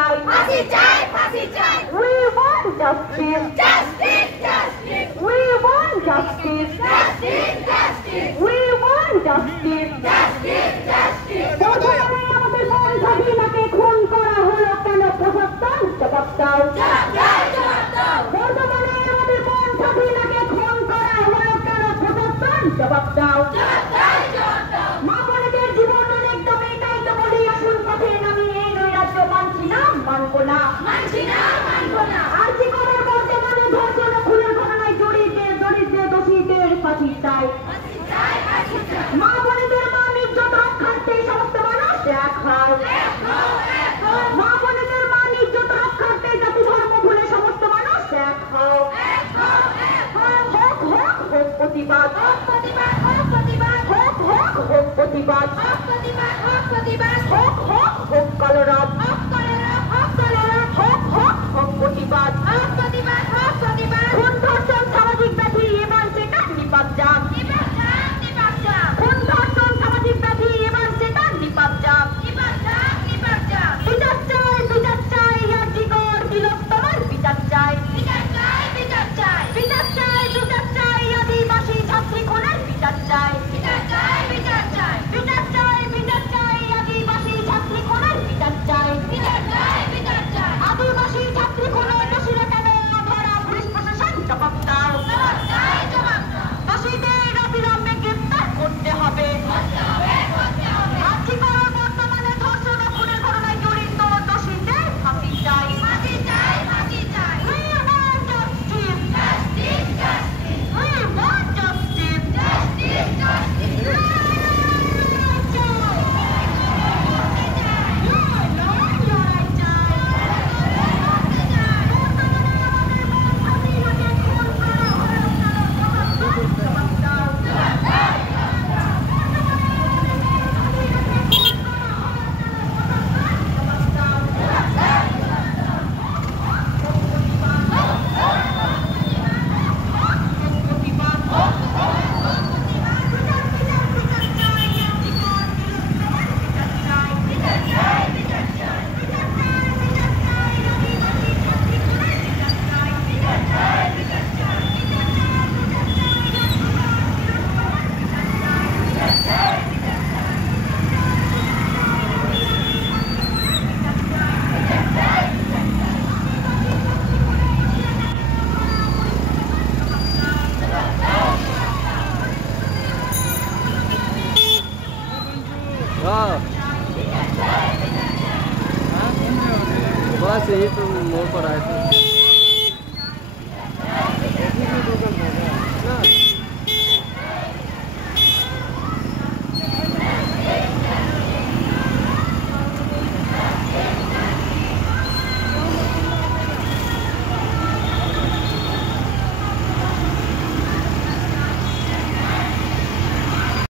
চাই ফাঁসি চাই ফাঁসি চাই We want justice justice justice We want justice justice justice We want justice justice justice বর্তমানে আমাদের কোন স্বাধীনতাকে খুন করা হলো কেন প্রশাসন জবাব দাও জবাব দাও জবাব দাও বর্তমানে আমাদের কোন স্বাধীনতাকে খুন করা হলো কেন প্রশাসন জবাব দাও জবাব দাও জবাব দাও মা বোনদের জীবন অনেক দামি তাই তো বলি আসুন পথে নামি এই নৈরাজ্য মানছি না মানবো না মানছি না মানবো না আর্জি করার বর্তমানে ধর্ষণ ও খুনের ঘটনায় জড়িয়ে দরিদ্র দোষীদের ফাঁসি চাই ফাঁসি চাই ফাঁসি চাই মা বোনদের মান ইজ্জত রক্ষার্থে সমস্ত মানুষ এক হয় এক হও এক হও মা বোনদের মান ইজ্জত রক্ষার্থে জাতি ধর্ম ভুলে সমস্ত মানুষ এক হও এক হও এক হও হোক হোক হোক প্রতিবাদ হোক প্রতিবাদ হোক প্রতিবাদ হোক হোক হোক প্রতিবাদ হোক প্রতিবাদ হোক প্রতিবাদ হোক হোক হোক কলরব হোক কলেরা হোক কলেরা হোক হোক হোক প্রতিবাদ হোক প্রতিবাদ হোক প্রতিবাদ খুন ধর্ষণ সামাজিক ব্যাধি এবার সেটা নিপাত যাক নিবাস যাক নিবাস যাক খুন ধর্ষণ সামাজিক ব্যাধি এবার সেটা নিপাত যাক নিবাস যাক নিবাস যাক বিচার চাই আর্জিকর তিলোত্তমার বিচার চাই বিচার চাই বিচার চাই বিচার চাই আদিবাসী ছাত্রী খুনের বিচার চাই বিচার চাই বিচার চাই বিচার চাই আদিবাসী ছাত্রী খুনের বিচার চাই বিচার চাই বিচার চাই আদিবাসী ছাত্রী খুনের দোষীরা কেন ধরা পুলিশ প্রশাসন জবাব দাও জবাব চাই জবাব দাও দোষীদের অবিলম্বে গ্রেপ্তার করতে হবে করতে হবে করতে হবে আর্জি করার বর্তমানে ধর্ষণ ও খুনের ঘটনায় জড়িত দোষীদের ফাঁসি চাই ফাঁসি চাই ফাঁসি চাই We want justice. Justice justice We want justice. Justice justice बस यही तो मोड़ पर आए थे।